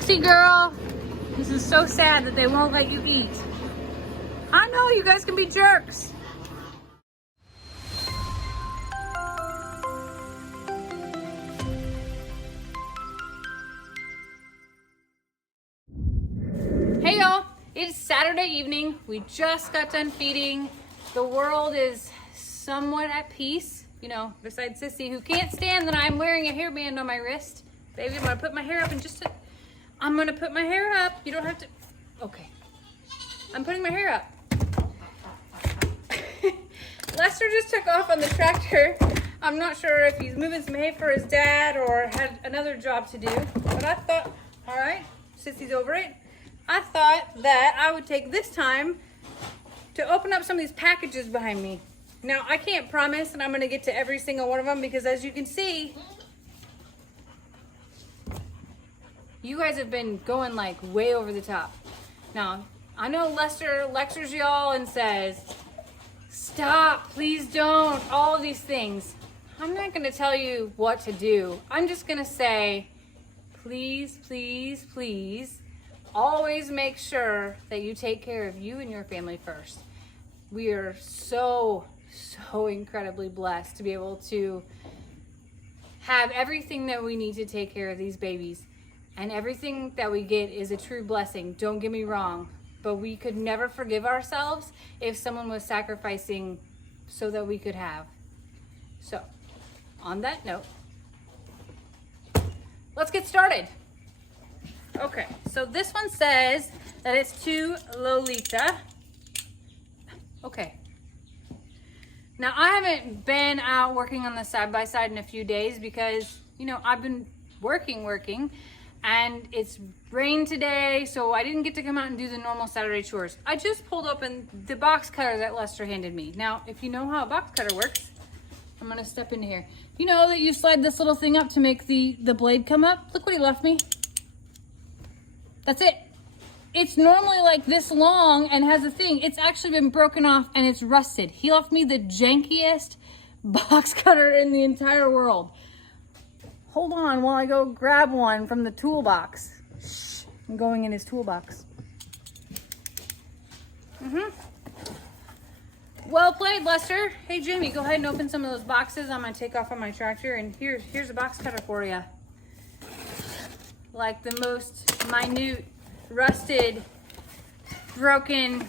Dixie girl, this is so sad that they won't let you eat. I know, you guys can be jerks. Hey y'all, it's Saturday evening. We just got done feeding. The world is somewhat at peace, you know, besides Sissy, who can't stand that I'm wearing a hairband on my wrist. Baby, I'm gonna put my hair up in just a... I'm gonna put my hair up. You don't have to... Okay. I'm putting my hair up. Lester just took off on the tractor. I'm not sure if he's moving some hay for his dad or had another job to do. But I thought, all right, Sissy's over it. I thought that I would take this time to open up some of these packages behind me. Now, I can't promise that I'm gonna get to every single one of them because as you can see, you guys have been going like way over the top. Now, I know Lester lectures y'all and says, stop, please don't, all of these things. I'm not gonna tell you what to do. I'm just gonna say, please, please, please, always make sure that you take care of you and your family first. We are so incredibly blessed to be able to have everything that we need to take care of these babies. And everything that we get is a true blessing, don't get me wrong. But we could never forgive ourselves if someone was sacrificing so that we could have. So, on that note, let's get started. Okay, so this one says that it's to Lolita. Okay. Now, I haven't been out working on the side-by-side in a few days because, you know, I've been working, and it's rained today, so I didn't get to come out and do the normal Saturday chores. I just pulled open the box cutter that Lester handed me. Now, if you know how a box cutter works, I'm gonna step into here. You know that you slide this little thing up to make the blade come up? Look what he left me. That's it. It's normally like this long and has a thing. It's actually been broken off and it's rusted. He left me the jankiest box cutter in the entire world. Hold on while I go grab one from the toolbox. Shh, I'm going in his toolbox. Well played, Lester. Hey, Jamie, go ahead and open some of those boxes. I'm gonna take off on my tractor, and here's a box cutter for you. Like the most minute, rusted, broken.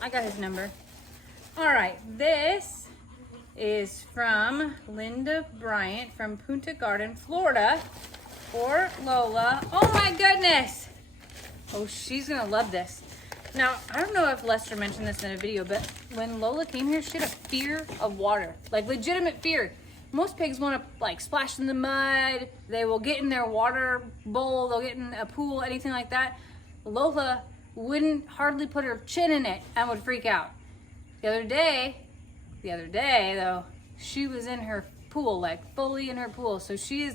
I got his number. All right, this is from Linda Bryant from Punta Garden, Florida, for Lola. Oh my goodness. Oh, she's gonna love this. Now, I don't know if Lester mentioned this in a video, but when Lola came here, she had a fear of water, like legitimate fear. Most pigs want to like splash in the mud. They will get in their water bowl. They'll get in a pool, anything like that. Lola wouldn't hardly put her chin in it and would freak out. The other day though, she was in her pool, like fully in her pool. So she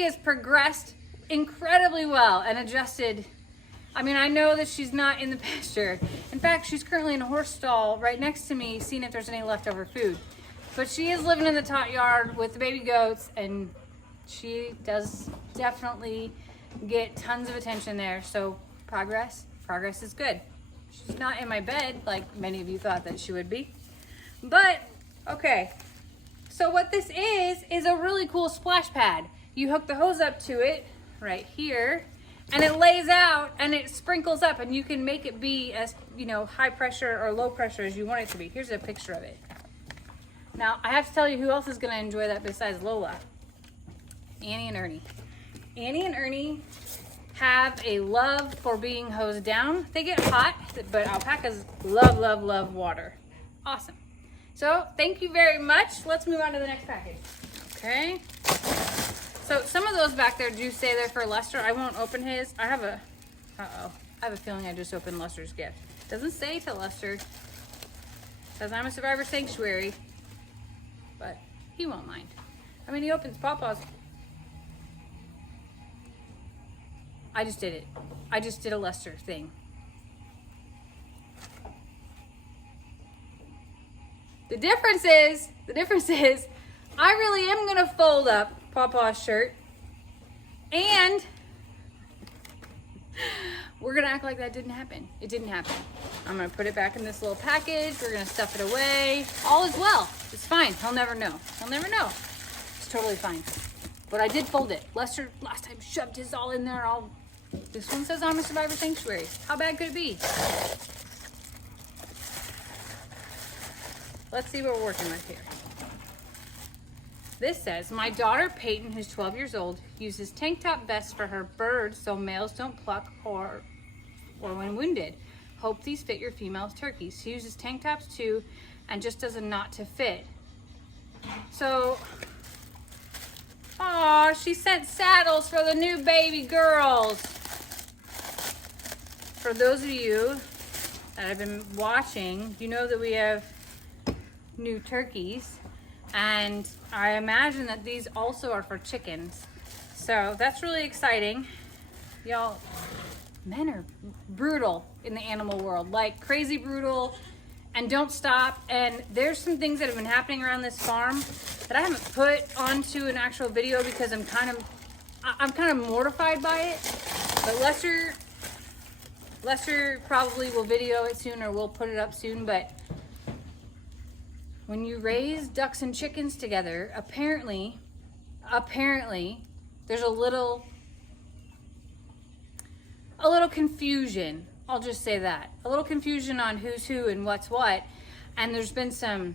has progressed incredibly well and adjusted. I mean, I know that she's not in the pasture. In fact, she's currently in a horse stall right next to me, seeing if there's any leftover food. But she is living in the tot yard with the baby goats, and she does definitely get tons of attention there. So progress is good. She's not in my bed like many of you thought that she would be. But, okay, so what this is a really cool splash pad. You hook the hose up to it right here, and it lays out and it sprinkles up, and you can make it be as, you know, high pressure or low pressure as you want it to be. Here's a picture of it. Now, I have to tell you who else is gonna enjoy that besides Lola. Annie and Ernie. Annie and Ernie have a love for being hosed down. They get hot, but alpacas love water. Awesome. So thank you very much. Let's move on to the next package. Okay. So some of those back there do say they're for Lester. I won't open his. I have a feeling I just opened Lester's gift. Doesn't say to Lester. Says I'm a survivor sanctuary, but he won't mind. I mean, he opens Pawpaw's. I just did it. I just did a Lester thing. The difference is, I really am gonna fold up Pawpaw's shirt, and we're gonna act like that didn't happen. It didn't happen. I'm gonna put it back in this little package. We're gonna stuff it away. All is well. It's fine. He'll never know. He'll never know. It's totally fine. But I did fold it. Lester last time shoved his all in there. This one says I'm a Survivor Sanctuary. How bad could it be? Let's see what we're working with here. This says, my daughter Peyton, who's 12 years old, uses tank top vests for her birds so males don't pluck or when wounded. Hope these fit your female turkeys. She uses tank tops too and just does a knot to fit. So, aw, she sent saddles for the new baby girls. For those of you that have been watching, you know that we have new turkeys. And I imagine that these also are for chickens. So that's really exciting. Y'all, men are brutal in the animal world, like crazy brutal, and don't stop. And there's some things that have been happening around this farm that I haven't put onto an actual video because I'm kind of mortified by it. But Lester probably will video it soon, or we'll put it up soon. But when you raise ducks and chickens together, apparently, there's a little confusion. I'll just say that. A little confusion on who's who and what's what. And there's been some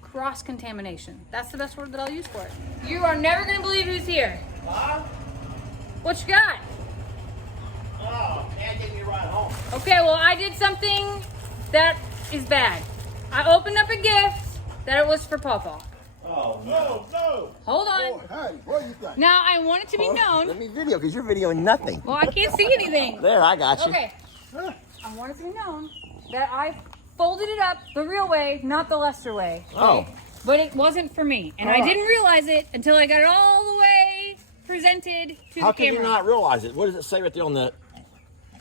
cross-contamination. That's the best word that I'll use for it. You are never gonna believe who's here. Huh? What you got? Oh, Dad gave me a ride home. Okay, well, I did something that is bad. I opened up a gift that it was for Pawpaw. Oh, no. No. Hold on. Oh, hey, what do you think? Now, I want it to be known. Let me video, because you're videoing nothing. Well, I can't see anything. There, I got you. Okay. I want it to be known that I folded it up the real way, not the Lester way. Okay? Oh. But it wasn't for me. And I didn't realize it until I got it all the way presented to How the can camera. you not realize it? What does it say right there on the...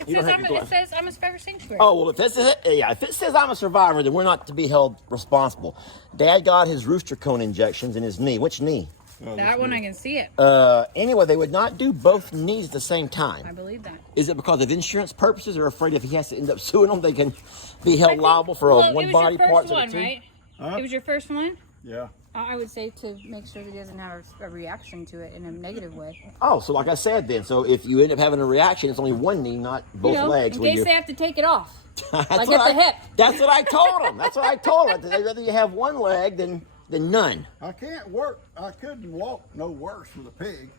It says I'm a Survivor Sanctuary. Oh, well, if it says I'm a survivor, then we're not to be held responsible. Dad got his rooster cone injections in his knee. Which knee? That one, I can see it. Anyway, they would not do both knees at the same time. I believe that. Is it because of insurance purposes, or afraid if he has to end up suing them, they can be held liable for one body part? It was your first one, right? Huh? It was your first one? Yeah. I would say to make sure that he doesn't have a reaction to it in a negative way. Oh, so like I said then, so if you end up having a reaction, it's only one knee, not both legs. In case they have to take it off. That's like what at the hip. That's what I told them. That's what I told them. They'd rather you have one leg than none. I can't work. I couldn't walk no worse with a pig.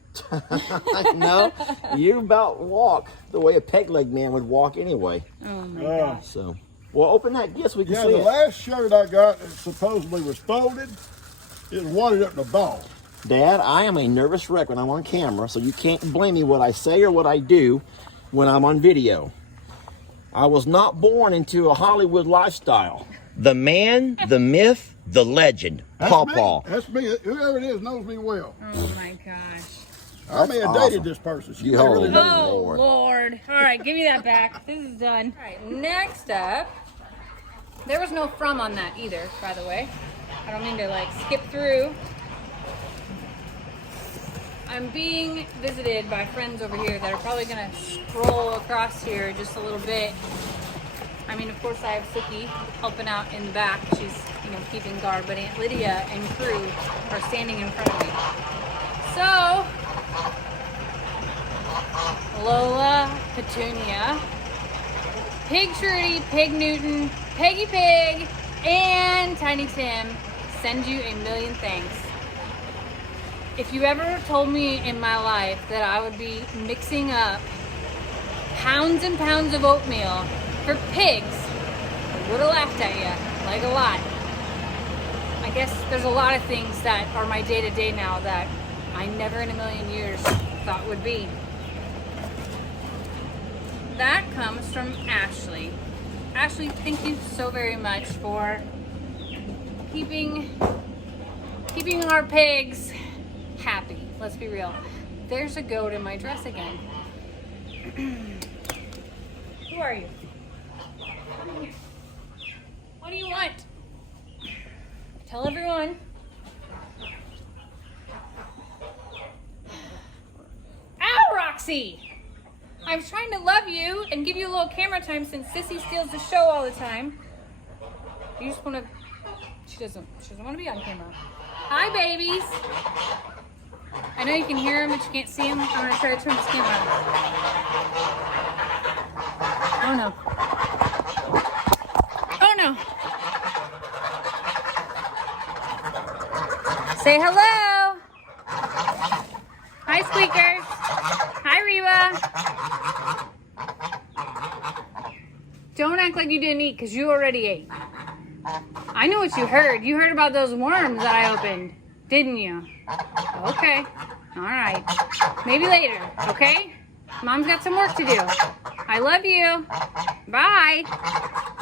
No, you about walk the way a peg-leg man would walk anyway. Oh my gosh. So, well, open that gift so we can Yeah, see the it. last shirt I got that supposedly was folded. It was wadded up in a ball. Dad, I am a nervous wreck when I'm on camera, so you can't blame me what I say or what I do when I'm on video. I was not born into a Hollywood lifestyle. The man, the myth, the legend, Pawpaw. That's me. Whoever it is knows me well. Oh my gosh. I may have awesome. dated this person. She You may really hold know it. me. Oh, Lord. Lord. All right, give me that back. This is done. All right, next up. There was no from on that either, by the way. I don't mean to like skip through. I'm being visited by friends over here that are probably gonna scroll across here just a little bit. I mean, of course I have Suki helping out in the back. She's, keeping guard, but Aunt Lydia and crew are standing in front of me. So, Lola, Petunia, Pig Shirty, Pig Newton, Peggy Pig, and Tiny Tim send you a million thanks. If you ever told me in my life that I would be mixing up pounds and pounds of oatmeal for pigs, I would have laughed at you, like a lot. I guess there's a lot of things that are my day-to-day now that I never in a million years thought would be. That comes from Ashley. Ashley, thank you so very much for keeping our pigs happy. Let's be real. There's a goat in my dress again. Who are you? What do you want? Tell everyone. Ow, Roxy! I was trying to love you and give you a little camera time since Sissy steals the show all the time. You just want to... She doesn't want to be on camera. Hi, babies. I know you can hear them, but you can't see them. I'm going to try to turn this camera on. Oh, no. Oh, no. Say hello. Hi, Squeakers. Hi, Reba. Don't act like you didn't eat because you already ate. I know what you heard. You heard about those worms that I opened, didn't you? Okay. All right. Maybe later, okay? Mom's got some work to do. I love you. Bye.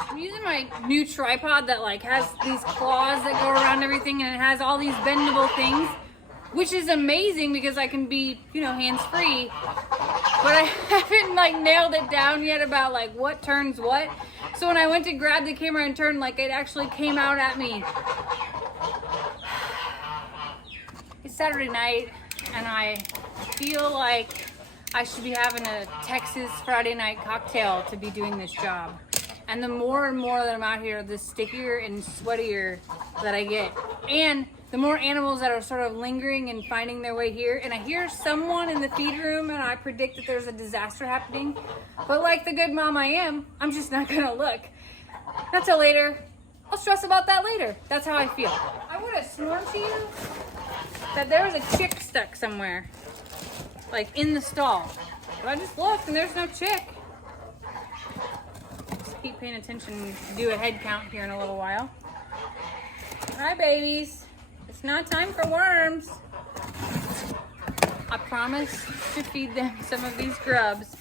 I'm using my new tripod that like has these claws that go around everything, and it has all these bendable things, which is amazing because I can be, you know, hands-free. But I haven't like nailed it down yet about like what turns what. So when I went to grab the camera and turn, like it actually came out at me. It's Saturday night and I feel like I should be having a Texas Friday night cocktail to be doing this job. And the more and more that I'm out here, the stickier and sweatier that I get. And the more animals that are sort of lingering and finding their way here. And I hear someone in the feed room and I predict that there's a disaster happening. But like the good mom I am, I'm just not gonna look. Not till later. I'll stress about that later. That's how I feel. I would have sworn to you that there was a chick stuck somewhere. Like in the stall. But I just looked and there's no chick. Just keep paying attention, do a head count here in a little while. Hi, babies. It's not time for worms. I promise to feed them some of these grubs.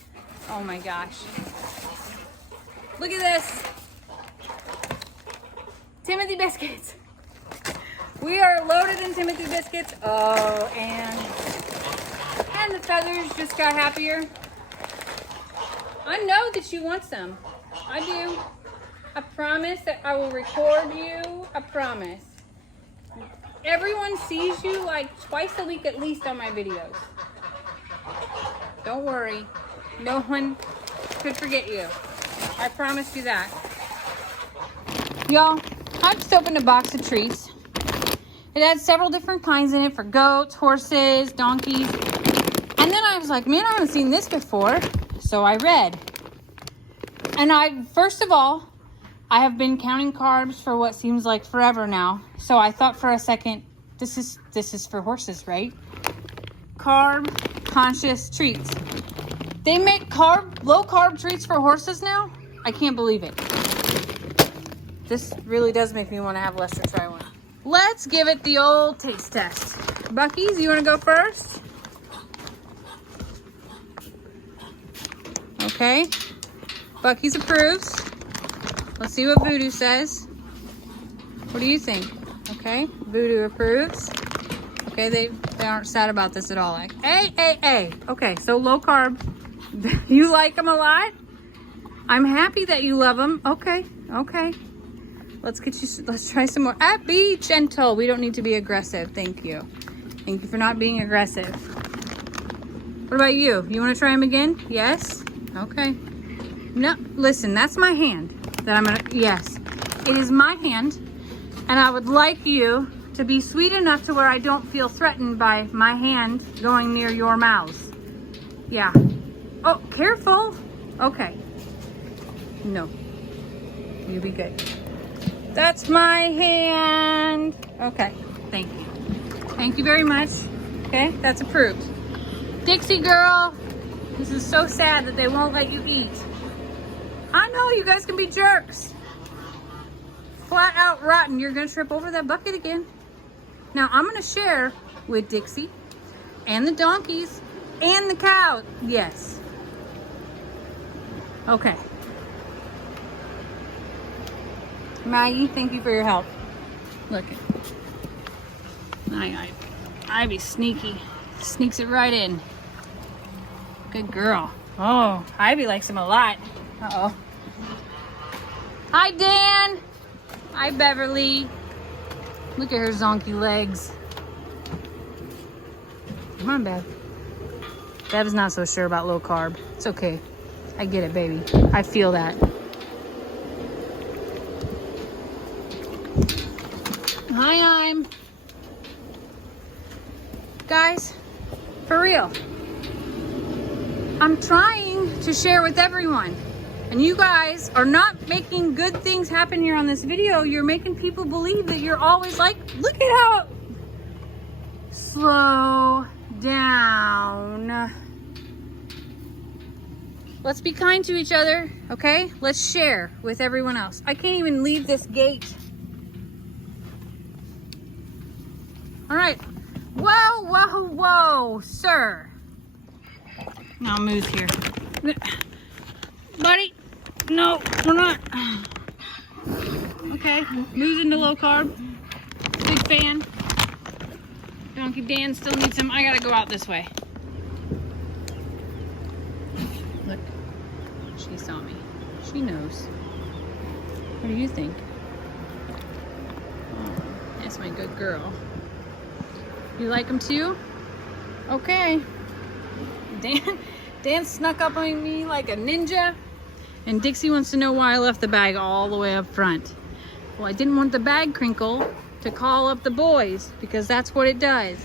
Oh my gosh. Look at this. Timothy biscuits. We are loaded in Timothy biscuits. Oh, and the feathers just got happier. I know that you want some. I do. I promise that I will record you. I promise. Everyone sees you like twice a week at least on my videos. Don't worry. No one could forget you. I promise you that. Y'all, I just opened a box of treats. It had several different kinds in it for goats, horses, donkeys. And then I was like, man, I haven't seen this before. So I read. And first of all, I have been counting carbs for what seems like forever now. So I thought for a second, this is for horses, right? Carb conscious treats. They make low carb treats for horses now? I can't believe it. This really does make me want to have Lester try one. Let's give it the old taste test. Bucky's, you want to go first? Okay. Bucky's approves. Let's see what Voodoo says. What do you think? Okay, Voodoo approves. Okay, they aren't sad about this at all. Like, hey. Okay, so low carb. You like them a lot? I'm happy that you love them. Okay. Let's try some more. Be gentle. We don't need to be aggressive. Thank you. Thank you for not being aggressive. What about you? You want to try them again? Yes? Okay. No, listen, that's my hand. Yes, it is my hand, and I would like you to be sweet enough to where I don't feel threatened by my hand going near your mouths. Yeah. Oh, careful. Okay. No. You be good. That's my hand. Okay, thank you. Thank you very much. Okay, that's approved. Dixie girl, this is so sad that they won't let you eat. I know you guys can be jerks. Flat out rotten. You're gonna trip over that bucket again. Now I'm gonna share with Dixie and the donkeys and the cow. Yes. Okay. Maggie, thank you for your help. Look. I be sneaky. Sneaks it right in. Good girl. Oh, Ivy likes him a lot. Uh-oh. Hi, Dan. Hi, Beverly. Look at her zonky legs. Come on, Bev. Bev's not so sure about low carb. It's okay. I get it, baby. I feel that. Hi, I'm. Guys, for real. I'm trying to share with everyone. And you guys are not making good things happen here on this video. You're making people believe that you're always like, look at how... Slow down. Let's be kind to each other, okay? Let's share with everyone else. I can't even leave this gate. All right. Whoa, whoa, whoa, sir. Now Moo's here. Buddy, no, we're not. Okay, Moo's into low carb. Big fan. Donkey Dan still needs some. I gotta go out this way. Look, she saw me. She knows. What do you think? Oh, that's my good girl. You like them too? Okay. Dan snuck up on me like a ninja. And Dixie wants to know why I left the bag all the way up front. Well, I didn't want the bag crinkle to call up the boys, because that's what it does.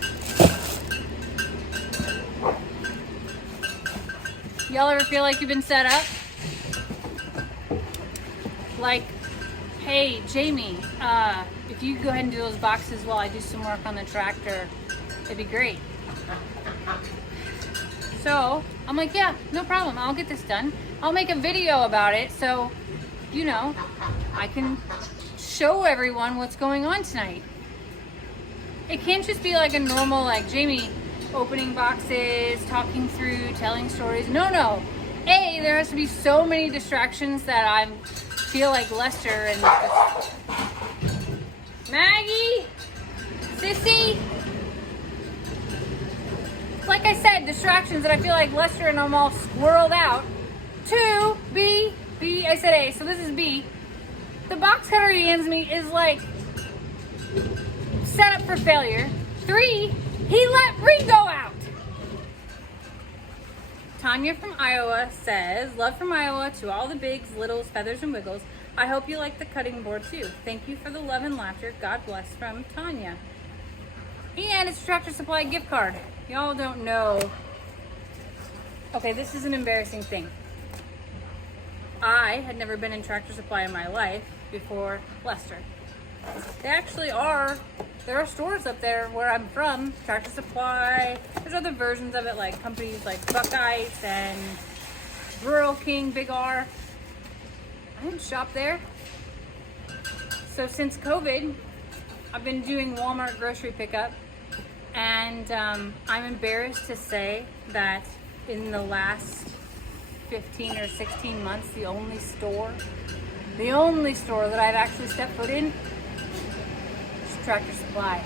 Y'all ever feel like you've been set up? Like, hey, Jamie, if you go ahead and do those boxes while I do some work on the tractor, it'd be great. So I'm like, yeah, no problem. I'll get this done. I'll make a video about it so, you know, I can show everyone what's going on tonight. It can't just be like a normal, like, Jamie opening boxes, talking through, telling stories. No. There has to be so many distractions that I feel like Lester and Maggie, Sissy. Like I said, distractions that I feel like Lester and I'm all squirreled out. 2, B, I said A, so this is B. The box cutter he hands me is like set up for failure. 3, he let Bree go out. Tanya from Iowa says, love from Iowa to all the bigs, littles, feathers, and wiggles. I hope you like the cutting board too. Thank you for the love and laughter. God bless, from Tanya. And it's a Tractor Supply gift card. Y'all don't know. Okay, this is an embarrassing thing. I had never been in Tractor Supply in my life before Lester. They actually are. There are stores up there where I'm from, Tractor Supply. There's other versions of it, like companies like Buckeyes and Rural King, Big R. I didn't shop there. So since COVID, I've been doing Walmart grocery pickup. And I'm embarrassed to say that in the last 15 or 16 months, the only store that I've actually stepped foot in is Tractor Supply.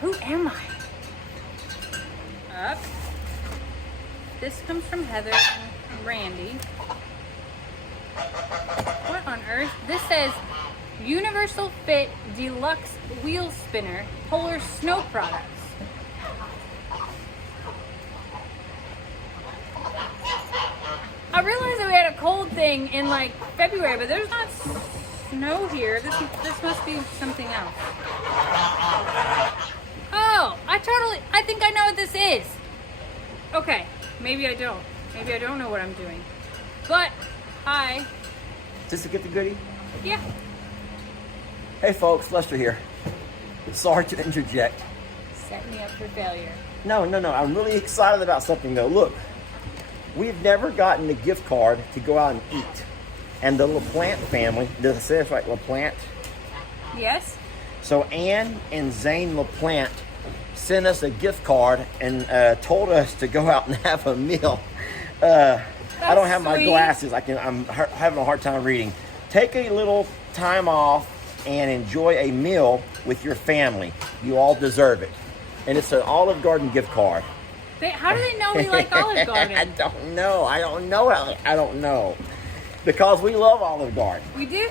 Who am I? Up. This comes from Heather and Randy. What on earth? This says Universal Fit Deluxe Wheel Spinner Polar Snow Products. I realized that we had a cold thing in like February, but there's not snow here. This must be something else. Oh, I think I know what this is. Okay, maybe I don't. Maybe I don't know what I'm doing. But, hi. Is this a get the goodie? Yeah. Hey folks, Lester here. Sorry to interject. Set me up for failure. No. I'm really excited about something though. Look, we've never gotten a gift card to go out and eat. And the LaPlante family, does it say it's right, LaPlante? Yes. So Ann and Zane LaPlante sent us a gift card and told us to go out and have a meal. I don't have my glasses. I'm having a hard time reading. Take a little time off and enjoy a meal with your family. You all deserve it. And it's an Olive Garden gift card. How do they know we like Olive Garden? I don't know. I don't know. Because we love Olive Garden. We do.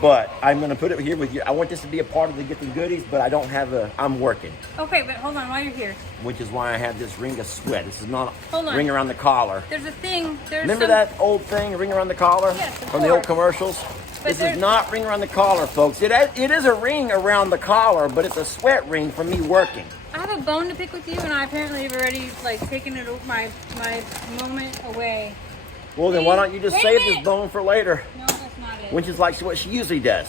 But I'm going to put it here with you. I want this to be a part of the Gifting Goodies, but I don't have I'm working. Okay, but hold on while you're here. Which is why I have this ring of sweat. This is not Hold a on. ring around the collar. There's a thing. Remember that old thing, ring around the collar? Yes, of From the old course. commercials? But This is not ring around the collar, folks. It is a ring around the collar, but it's a sweat ring for me working. I have a bone to pick with you, and I apparently have already like taken it my moment away. Well, then why don't you just Wait a save this minute. bone for later? No, that's not it. Which is like what she usually does.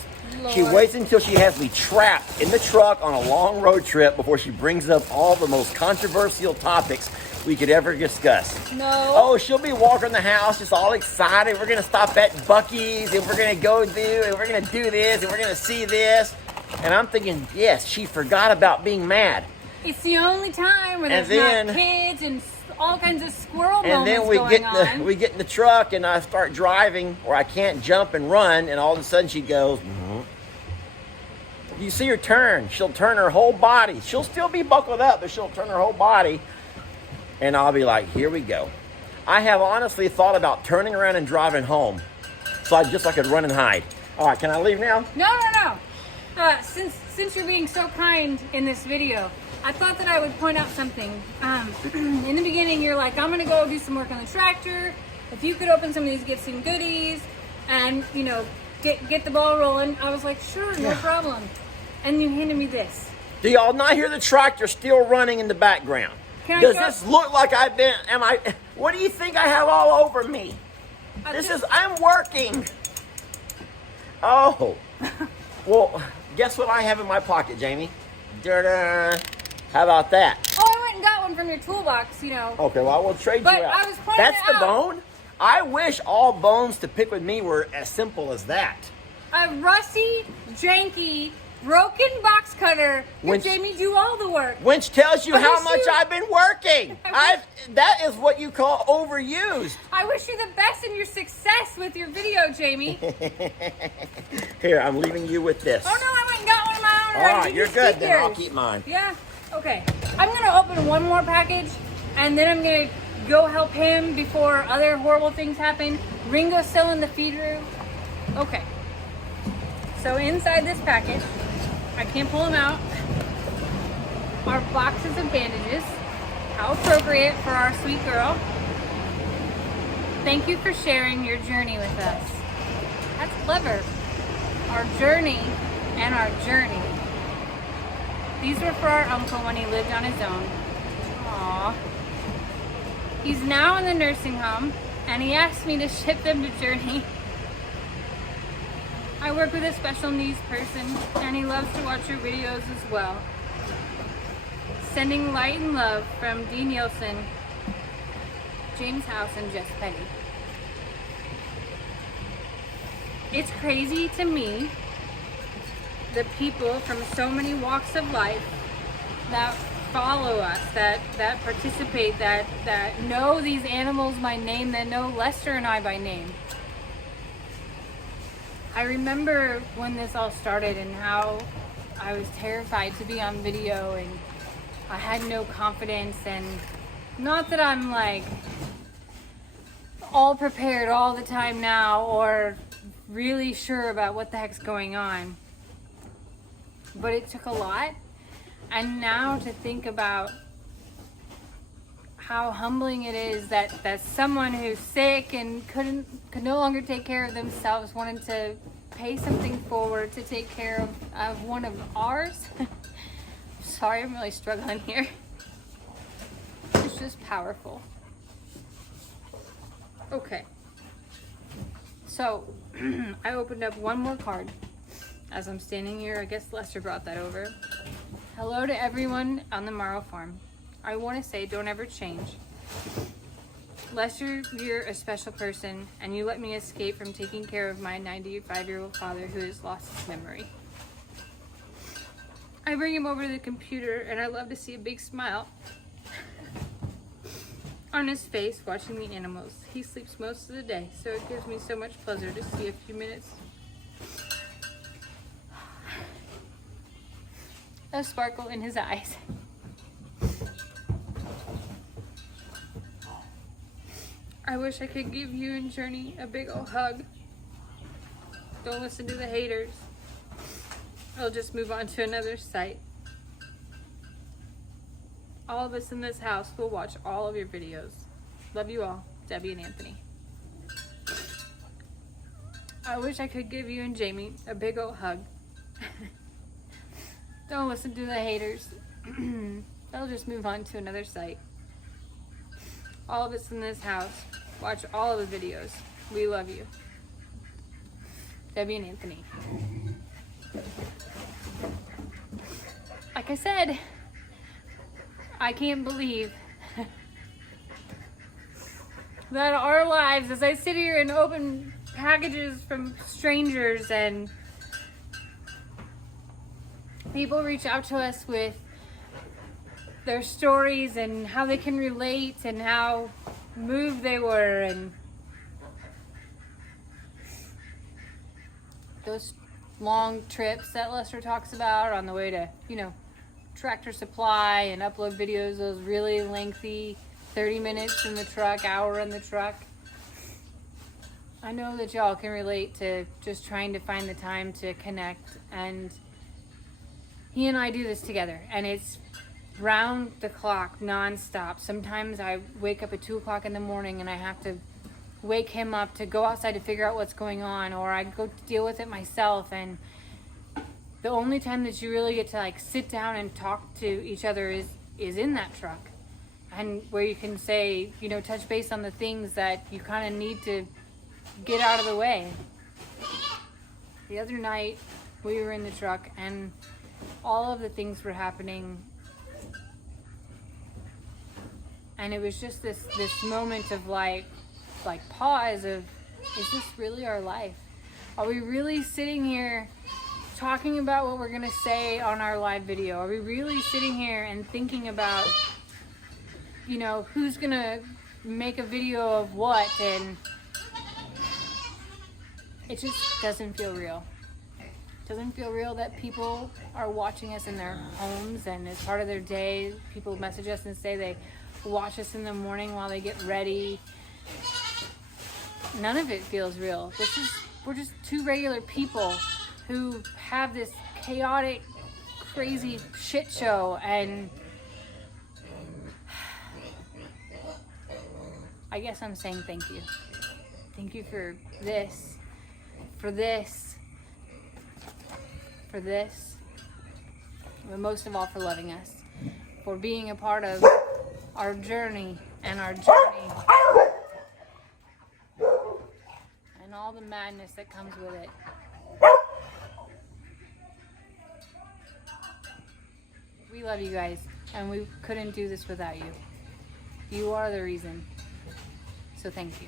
She Lord. waits until she has me trapped in the truck on a long road trip before she brings up all the most controversial topics we could ever discuss. No. Oh, she'll be walking the house just all excited. We're going to stop at Buc-ee's and we're going to go and we're going to do this and we're going to see this. And I'm thinking, yes, she forgot about being mad. It's the only time where And there's not then- kids and all kinds of squirrel And moments then we going on. we get in the truck and I start driving where I can't jump and run, and all of a sudden she goes, You see her turn. She'll turn her whole body. She'll still be buckled up, but she'll turn her whole body. And I'll be like, here we go. I have honestly thought about turning around and driving home. So I could run and hide. All right, can I leave now? No. Since you're being so kind in this video, I thought that I would point out something. In the beginning, you're like, I'm gonna go do some work on the tractor. If you could open some of these gifting goodies and, you know, get the ball rolling. I was like, sure, no problem. And you handed me this. Do y'all not hear the tractor still running in the background? Can I Does go- this look like what do you think I have all over me? I'm working. Oh. Well, guess what I have in my pocket, Jamie? Da-da. How about that? Oh, I went and got one from your toolbox, you know. Okay, well, I will trade But you out. I was pointing That's it the out. bone? I wish all bones to pick with me were as simple as that. A rusty, janky, broken box cutter. Which- Jamie do all the work. Which tells you I how wish much you- I've been working. I That is what you call overused. I wish you the best in your success with your video, Jamie. Here, I'm leaving you with this. Oh no, I went and got one of my own. All already. right, You you're just good keep then. I'll yours. keep mine. Yeah. Okay. I'm gonna open one more package, and then I'm gonna go help him before other horrible things happen. Ringo's still in the feed room. Okay. So inside this package, I can't pull them out, are boxes of bandages. How appropriate for our sweet girl. Thank you for sharing your journey with us. That's clever. Our journey and our journey. These were for our uncle when he lived on his own. Aww. He's now in the nursing home, and he asked me to ship them to Journey. I work with a special needs person, and he loves to watch your videos as well. Sending light and love from Dee Nielsen, James House, and Jess Petty. It's crazy to me, the people from so many walks of life that follow us, that participate, that know these animals by name, that know Lester and I by name. I remember when this all started and how I was terrified to be on video, and I had no confidence, and not that I'm like all prepared all the time now or really sure about what the heck's going on, but it took a lot. And now to think about how humbling it is that someone who's sick and could no longer take care of themselves wanted to pay something forward to take care of one of ours. Sorry, I'm really struggling here. It's just powerful. Okay. So, I opened up one more card. As I'm standing here, I guess Lester brought that over. Hello to everyone on the Morrow Farm. I want to say don't ever change. Lester, you're a special person, and you let me escape from taking care of my 95-year-old father who has lost his memory. I bring him over to the computer, and I love to see a big smile on his face watching the animals. He sleeps most of the day, so it gives me so much pleasure to see a few minutes of sparkle in his eyes. I wish I could give you and Journey a big old hug. Don't listen to the haters. I'll just move on to another site. All of us in this house will watch all of your videos. Love you all. Debbie and Anthony. I wish I could give you and Jamie a big old hug. Don't listen to the haters. I'll just move on to another site. All of us in this house watch all of the videos. We love you. Debbie and Anthony. Like I said, I can't believe that our lives, as I sit here and open packages from strangers and people reach out to us with their stories and how they can relate and how moved they were, and those long trips that Lester talks about on the way to, Tractor Supply, and upload videos, those really lengthy 30 minutes in the truck, hour in the truck. I know that y'all can relate to just trying to find the time to connect, and he and I do this together, and it's round the clock, non-stop. Sometimes I wake up at 2 o'clock in the morning and I have to wake him up to go outside to figure out what's going on, or I go deal with it myself, and the only time that you really get to sit down and talk to each other is in that truck, and where you can say, touch base on the things that you kind of need to get out of the way. The other night we were in the truck and all of the things were happening, and it was just this moment of pause of, is this really our life? Are we really sitting here talking about what we're gonna say on our live video? Are we really sitting here and thinking about, who's gonna make a video of what? And it just doesn't feel real. It doesn't feel real that people are watching us in their homes and as part of their day. People message us and say they watch us in the morning while they get ready. None of it feels real. We're just two regular people who have this chaotic, crazy shit show, and I guess I'm saying thank you. Thank you for this, but most of all for loving us, for being a part of our journey and all the madness that comes with it. We love you guys, and we couldn't do this without you. You are the reason. So thank you.